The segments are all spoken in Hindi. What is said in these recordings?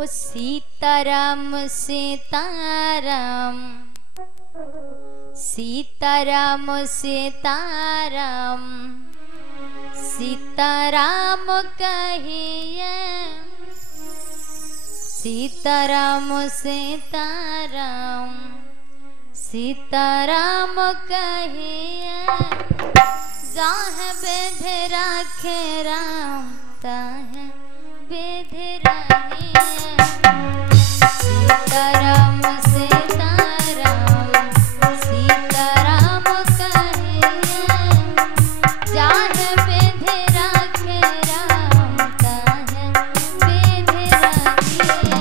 हो सीताराम सीताराम सीताराम सीताराम सीताराम कहिए सीताराम सीताराम सीताराम कहिए जाहे बेध राखे राम ताहे बेध रहिए सीताराम सीताराम सीताराम कहिए जाहे बेध राखे राम ताहे बेध रहिए।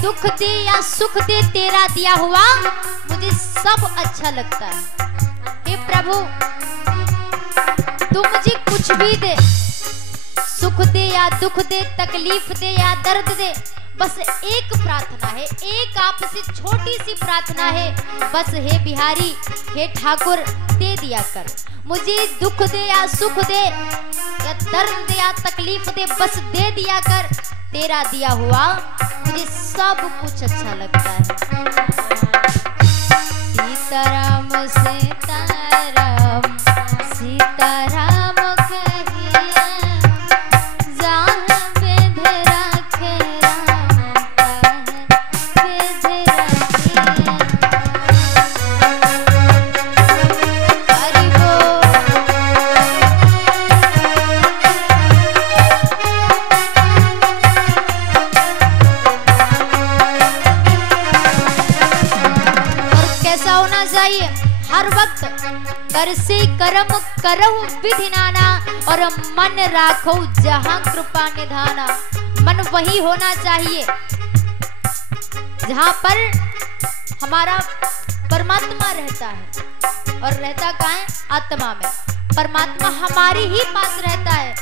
दुख दे या सुख दे तेरा दिया हुआ मुझे सब अच्छा लगता है। हे प्रभु तू मुझे कुछ भी दे, सुख दे या दुख दे, तकलीफ दे या दर्द दे, बस एक प्रार्थना है, एक आपसे छोटी सी प्रार्थना है, बस हे बिहारी हे ठाकुर दे दिया कर। मुझे दुख दे या सुख दे या दर्द दे या तकलीफ दे, बस दे दिया कर। तेरा दिया हुआ मुझे सब कुछ अच्छा लगता है। सीताराम सीताराम सीताराम कहिए जाहे बेध राखे राम ताहे बेध रहिए। हरि बोल। चाहिए हर वक्त कर से कर्म करहु विधि नाना और मन राखो जहां कृपा निधाना। मन वही होना चाहिए जहां पर हमारा परमात्मा रहता है, और रहता कहाँ है? आत्मा में। परमात्मा हमारी ही पास रहता है।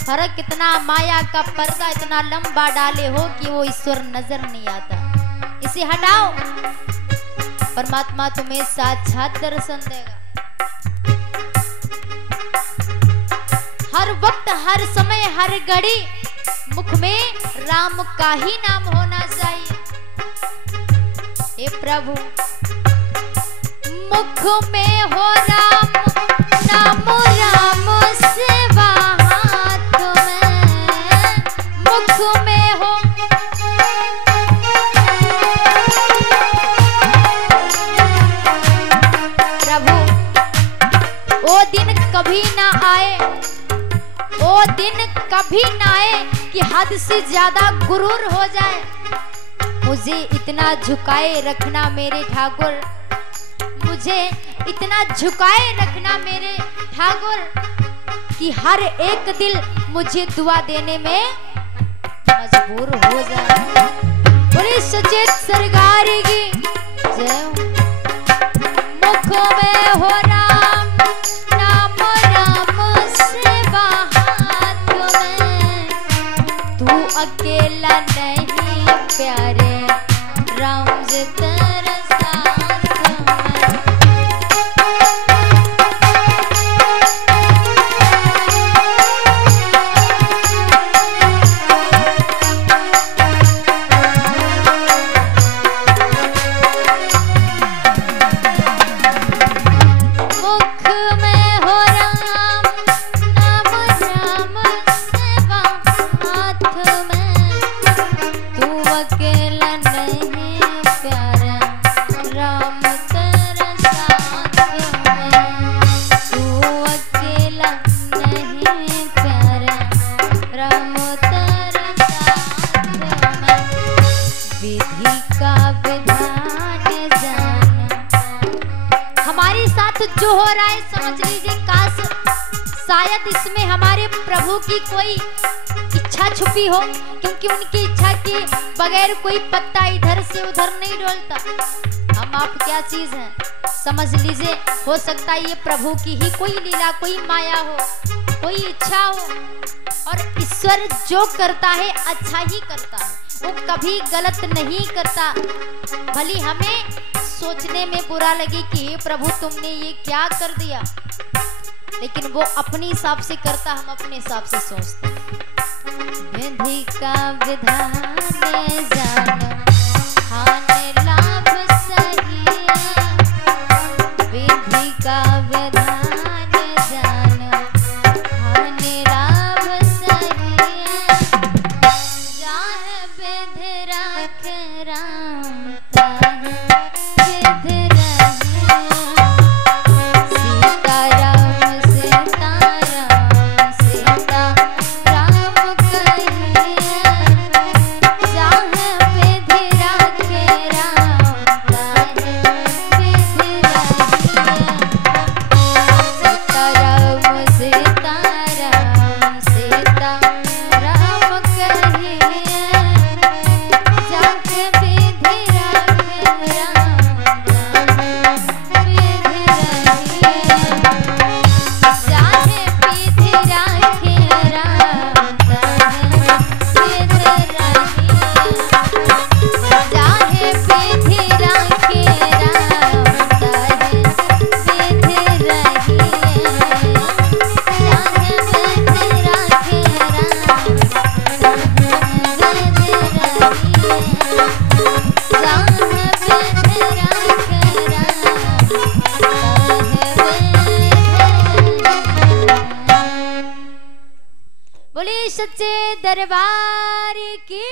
फर्क इतना माया का पर्दा इतना लंबा डाले हो कि वो ईश्वर नजर नहीं आता। इसे हटाओ, परमात्मा तुम्हें साक्षात दर्शन देगा। हर वक्त हर समय हर घड़ी मुख में राम का ही नाम होना चाहिए। हे प्रभु मुख में हो राम नाम, राम सेवा हाथ में, मुख में हो कभी ना आए, वो दिन कभी ना आए कि हद से ज्यादा गुरूर हो जाए। मुझे इतना झुकाए रखना मेरे ठाकुर, मुझे इतना झुकाए रखना मेरे ठाकुर कि हर एक दिल मुझे दुआ देने में मजबूर हो जाए। बोले सचेत सरकार की जय। मुख में हो राम नाम, राम सेवा हाथ में, तू अकेला नहीं प्यारे राम जी तेरे साथ में। मुख शायद इसमें हमारे प्रभु की कोई इच्छा छुपी हो, क्योंकि उनकी इच्छा के बगैर कोई पत्ता इधर से उधर नहीं डोलता। हम आप क्या चीज हैं समझ लीजिए। हो सकता है ये प्रभु की ही कोई लीला, कोई माया हो, कोई इच्छा हो। और ईश्वर जो करता है अच्छा ही करता है, वो कभी गलत नहीं करता। भली हमें सोचने में बुरा लगे कि हे प्रभु तुमने ये क्या कर दिया, लेकिन वो अपने हिसाब से करता, हम अपने हिसाब से सोचते। विधि का विधान जानो, हानि लाभ सही, विधि का विधान जानो, हानि लाभ सही, जाह विधि राख राम ताहि विधि रही, सीताराम सीताराम सीताराम कहिए, जाह विधि राख राम ताहि विधि रही, सीताराम सीताराम सीताराम कहिए, जाह विधि राख राम ताहि विधि रही, जाहे विधि राखे राम ताहि विधि रही, जाहे विधि राखे राम ताहि विधि रही, जाहे विधि राखे राम ताहि विधि रही, बोले सच्चे दरबार की।